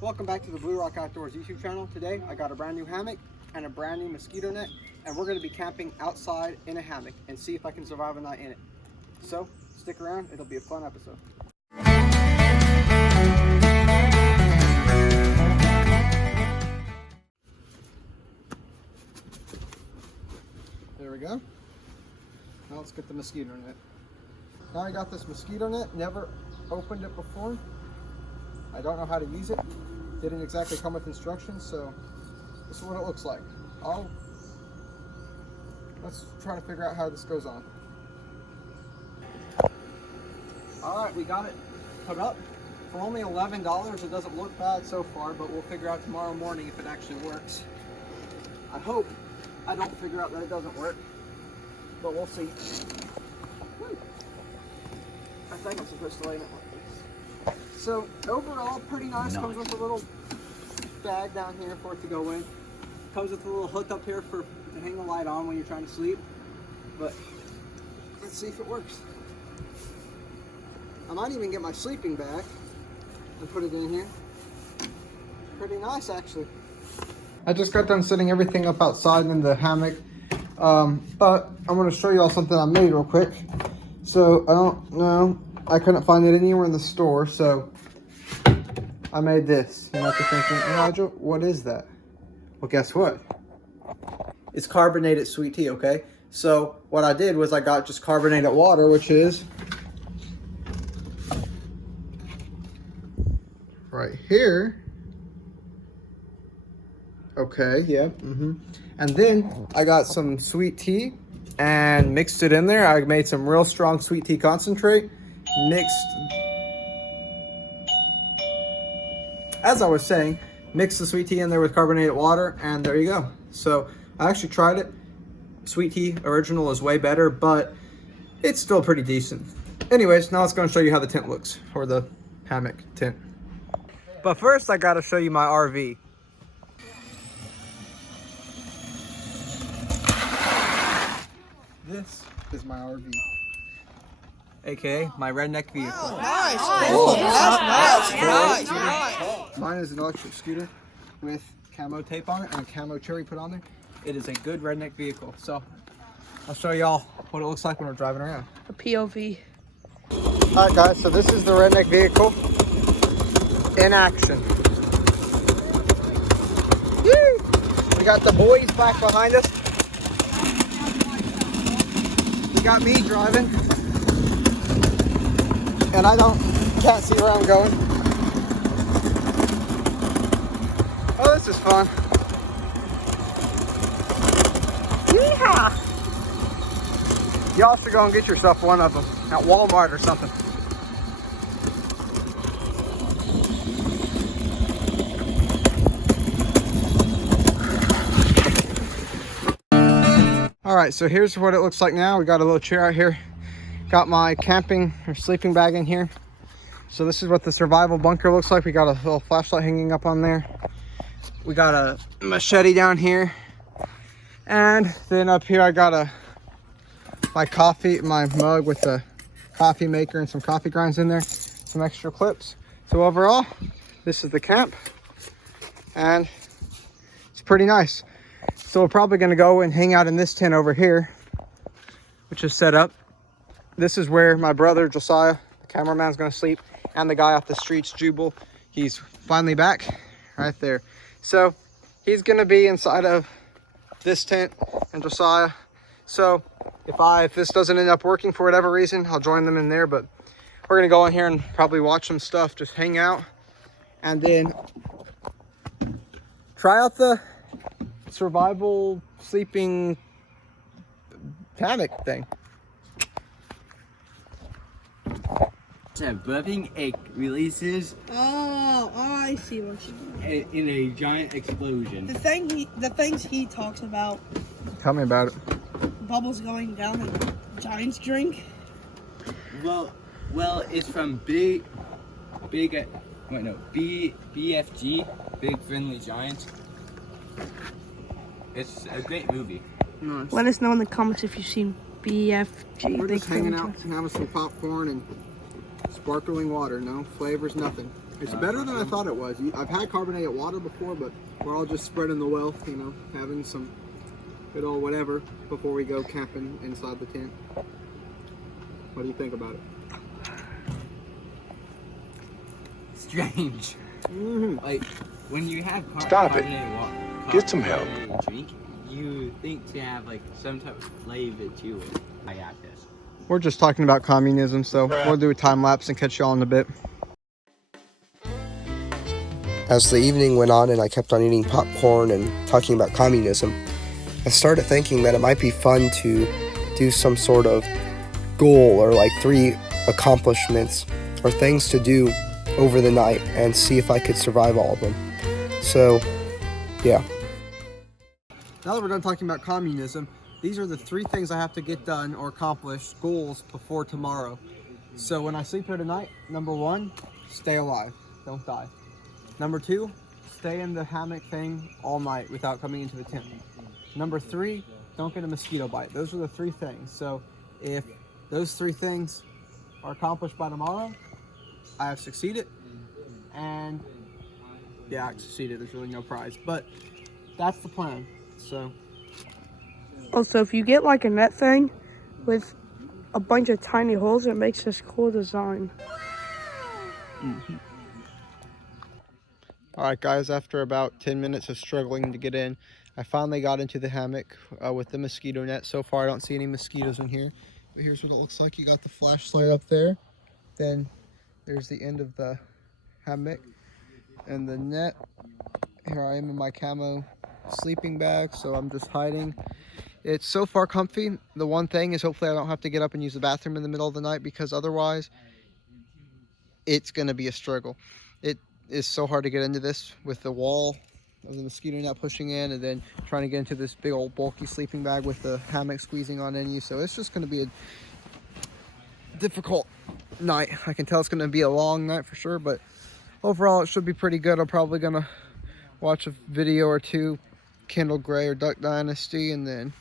Welcome back to the Blue Rock Outdoors YouTube channel. Today I got a brand new hammock and a brand new mosquito net, and we're going to be camping outside in a hammock and see if I can survive a night in it. So stick around, it'll be a fun episode. There we go. Now let's get the mosquito net. Now I got this mosquito net, never opened it before. I don't know how to use it. Didn't exactly come with instructions, so this is what it looks like. Let's try to figure out how this goes on. All right, we got it put up for only $11. It doesn't look bad so far, but we'll figure out tomorrow morning if it actually works. I hope I don't figure out that it doesn't work, but we'll see. I think I'm supposed to lay it like this. So overall, pretty nice. Comes with a little bag down here for it to go in. Comes with a little hook up here to hang the light on when you're trying to sleep. But let's see if it works. I might even get my sleeping bag and put it in here. Pretty nice, actually. I just got done setting everything up outside in the hammock, but I'm going to show you all something I made real quick. So I don't know, I couldn't find it anywhere in the store, so I made this. You might be thinking, Nigel, what is that? Well, guess what? It's carbonated sweet tea, okay? So what I did was I got just carbonated water, which is right here. Okay, yeah. And then I got some sweet tea and mixed it in there. I made some real strong sweet tea concentrate. As I was saying, mix the sweet tea in there with carbonated water, and there you go. So I actually tried it. Sweet tea original is way better, but it's still pretty decent. Anyways, now let's go and show you how the tent looks, or the hammock tent. But first, I gotta show you my RV. This is my RV, aka my redneck vehicle. Oh, nice. Cool. That's nice. Mine is an electric scooter with camo tape on it and camo cherry put on there. It is a good redneck vehicle. So I'll show y'all what it looks like when we're driving around. A POV. Alright guys, so this is the redneck vehicle in action. Woo! We got the boys back behind us. We got me driving, and can't see where I'm going. Oh, this is fun. Yeehaw! Y'all should go and get yourself one of them at Walmart or something. All right, so here's what it looks like now. We got a little chair out here. Got my camping or sleeping bag in here. So this is what the survival bunker looks like. We got a little flashlight hanging up on there. We got a machete down here. And then up here I got my mug with a coffee maker and some coffee grinds in there. Some extra clips. So overall, this is the camp. And it's pretty nice. So we're probably going to go and hang out in this tent over here, which is set up. This is where my brother, Josiah, the cameraman's going to sleep, and the guy off the streets, Jubal. He's finally back right there. So he's going to be inside of this tent, and Josiah. So if this doesn't end up working for whatever reason, I'll join them in there. But we're going to go in here and probably watch some stuff, just hang out, and then try out the survival sleeping hammock thing. Burping egg releases Oh, I see what you mean. in a giant explosion. The things he talks about. Tell me about it. Bubbles going down the Giants drink. Well, it's from BFG, Big Friendly Giant. It's a great movie. Nice. Let us know in the comments if you've seen BFG. We're Big just hanging Friendly out Giants. and having some popcorn and sparkling water. No flavors, nothing. It's better than I thought it was. I've had carbonated water before, but we're all just spreading the wealth, you know, having some good old whatever before we go camping inside the tent. What do you think about it? Strange. Like when you have Stop it. carbonated water, Get some help. drink, you think to have like some type of flavor to it. I got this. We're just talking about communism, so we'll do a time lapse and catch y'all in a bit. As the evening went on and I kept on eating popcorn and talking about communism, I started thinking that it might be fun to do some sort of goal or like 3 accomplishments or things to do over the night and see if I could survive all of them. So, yeah. Now that we're done talking about communism, these are the 3 things I have to get done or accomplish, goals, before tomorrow. So when I sleep here tonight, number 1, stay alive, don't die. Number 2, stay in the hammock thing all night without coming into the tent. Number 3, don't get a mosquito bite. Those are the 3 things. So if those 3 things are accomplished by tomorrow, I have succeeded. And yeah, I succeeded. There's really no prize, but that's the plan. So Also, if you get like a net thing with a bunch of tiny holes, it makes this cool design. all right, guys, after about 10 minutes of struggling to get in, I finally got into the hammock with the mosquito net. So far, I don't see any mosquitoes in here. But here's what it looks like. You got the flashlight up there. Then there's the end of the hammock. And the net. Here I am in my camo sleeping bag, so I'm just hiding. It's so far comfy. The one thing is hopefully I don't have to get up and use the bathroom in the middle of the night, because otherwise it's going to be a struggle. It is so hard to get into this with the wall of the mosquito net pushing in, and then trying to get into this big old bulky sleeping bag with the hammock squeezing on in you. So it's just going to be a difficult night. I can tell it's going to be a long night for sure, but overall it should be pretty good. I'm probably going to watch a video or 2, Kendall Gray or Duck Dynasty, and then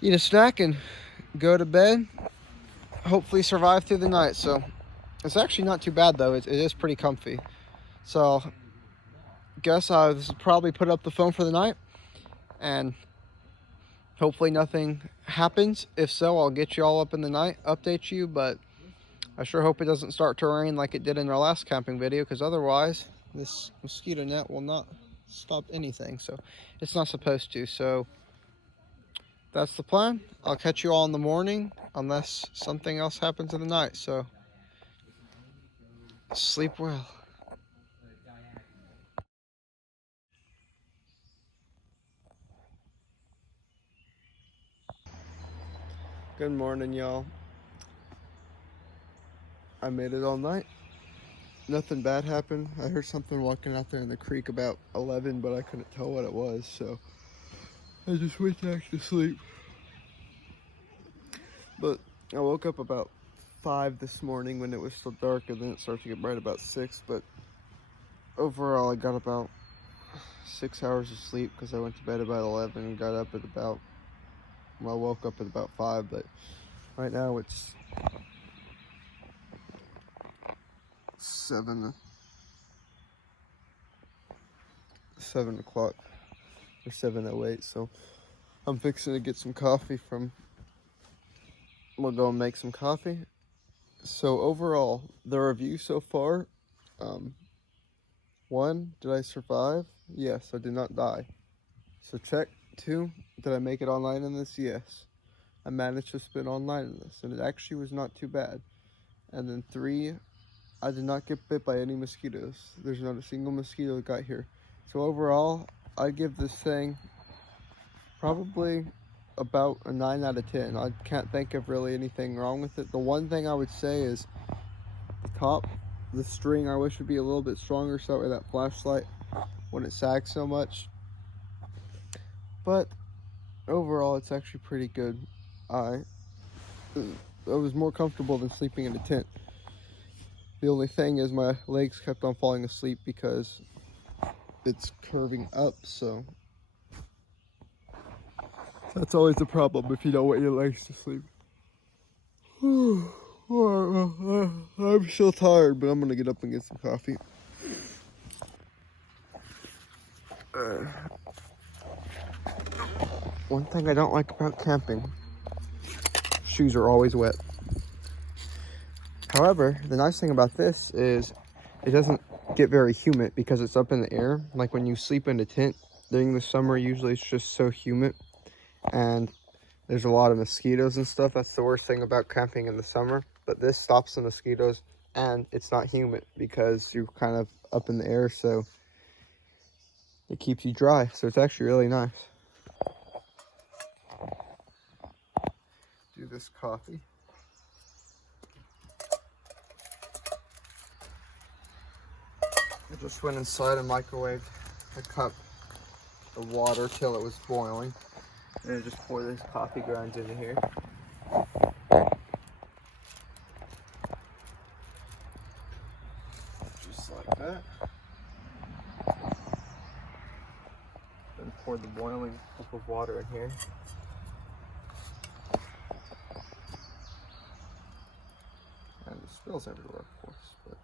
eat a snack and go to bed. Hopefully survive through the night. So it's actually not too bad though. It is pretty comfy. So guess I'll probably put up the phone for the night, and hopefully nothing happens. If so, I'll get you all up in the night, update you, but I sure hope it doesn't start to rain like it did in our last camping video, because otherwise this mosquito net will not stop anything. So it's not supposed to. So that's the plan. I'll catch you all in the morning unless something else happens in the night. So sleep well. Good morning, y'all. I made it all night. Nothing bad happened. I heard something walking out there in the creek about 11, but I couldn't tell what it was, so I just went back to sleep. But I woke up about 5 this morning when it was still dark, and then it started to get bright about 6. But overall, I got about 6 hours of sleep because I went to bed about 11 and got up at about, well, I woke up at about 5, but right now it's 7 o'clock or 7:08, so I'm fixing to get some coffee from, we'll go and make some coffee. So overall, the review so far, 1, did I survive? Yes, I did not die. So check. 2, did I make it online in this? Yes. I managed to spin online in this, and it actually was not too bad. And then 3, I did not get bit by any mosquitoes. There's not a single mosquito that got here. So overall, I'd give this thing probably about a 9 out of 10. I can't think of really anything wrong with it. The one thing I would say is the top, the string I wish would be a little bit stronger so that way that flashlight wouldn't sag so much. But overall, it's actually pretty good. I was more comfortable than sleeping in a tent. The only thing is my legs kept on falling asleep because it's curving up, so that's always the problem if you don't want your legs to sleep. I'm so tired, but I'm gonna get up and get some coffee. One thing I don't like about camping, shoes are always wet. However, the nice thing about this is it doesn't get very humid because it's up in the air. Like when you sleep in a tent during the summer, usually it's just so humid and there's a lot of mosquitoes and stuff. That's the worst thing about camping in the summer. But this stops the mosquitoes and it's not humid because you're kind of up in the air, so it keeps you dry. So it's actually really nice. Do this coffee. I just went inside and microwaved a cup of water till it was boiling. And I just pour this coffee grounds into here. Just like that. Then pour the boiling cup of water in here. And it spills everywhere, of course, but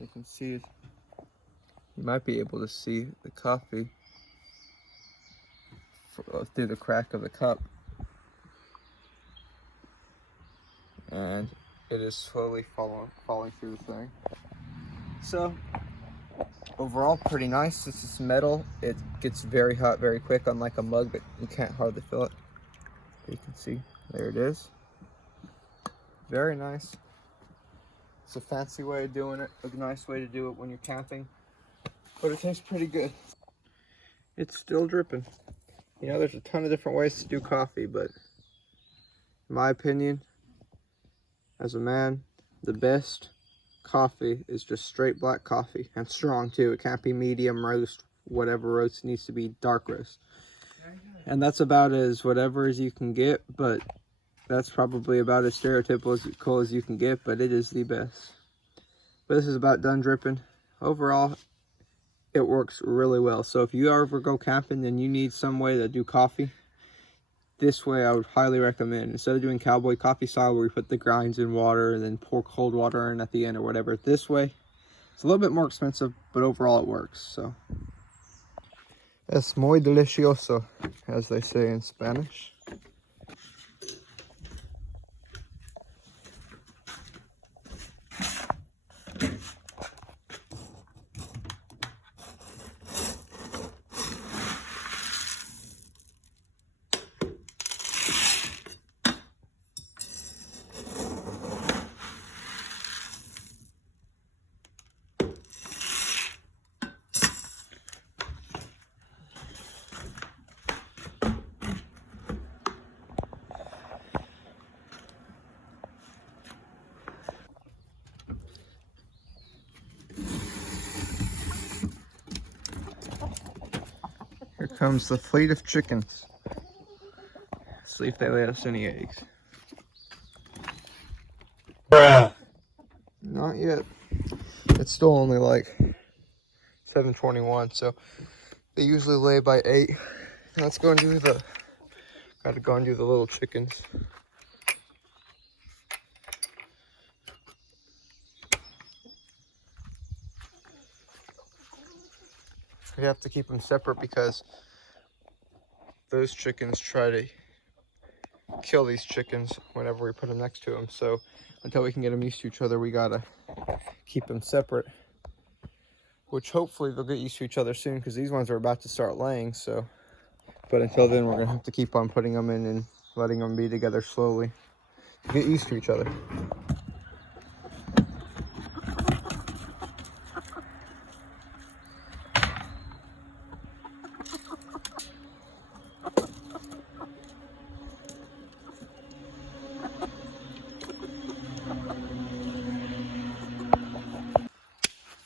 you can see it. You might be able to see the coffee through the crack of the cup. And it is slowly falling through the thing. So overall, pretty nice. This is metal. It gets very hot very quick, unlike a mug, but you can't hardly feel it. You can see, there it is. Very nice. It's a fancy way of doing it, a nice way to do it when you're camping, but it tastes pretty good. It's still dripping. You know, there's a ton of different ways to do coffee, but in my opinion, as a man, the best coffee is just straight black coffee, and strong too. It can't be medium roast, whatever roast, it needs to be dark roast. And that's about as whatever as you can get, but that's probably about as stereotypical as you can get, but it is the best. But this is about done dripping. Overall, it works really well. So if you ever go camping and you need some way to do coffee, this way I would highly recommend. Instead of doing cowboy coffee style where you put the grinds in water and then pour cold water in at the end or whatever, this way it's a little bit more expensive, but overall it works. So es muy delicioso, as they say in Spanish. Here comes the fleet of chickens. See if they lay us any eggs. Bruh. Not yet. It's still only like 7:21, so they usually lay by 8. Now let's go and do gotta go and do the little chickens. We have to keep them separate because those chickens try to kill these chickens whenever we put them next to them. So until we can get them used to each other, we gotta keep them separate. Which hopefully they'll get used to each other soon because these ones are about to start laying. So, but until then, we're gonna have to keep on putting them in and letting them be together slowly to get used to each other.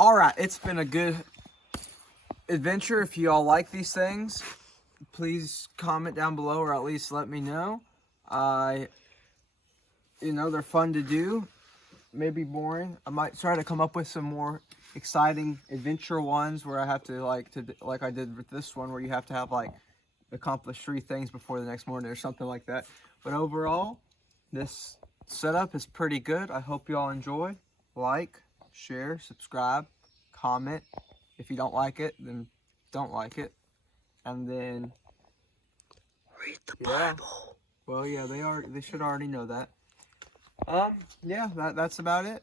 All right, it's been a good adventure. If you all like these things, please comment down below or at least let me know. You know, they're fun to do, maybe boring. I might try to come up with some more, exciting adventure ones where I have to like I did with this one, where you have to have like accomplish 3 things before the next morning or something like that. But overall, this setup is pretty good. I hope you all enjoy. Like, share, subscribe, comment. If you don't like it, then don't like it. And then Read the Bible. well, yeah, they should already know that. Yeah, that's about it.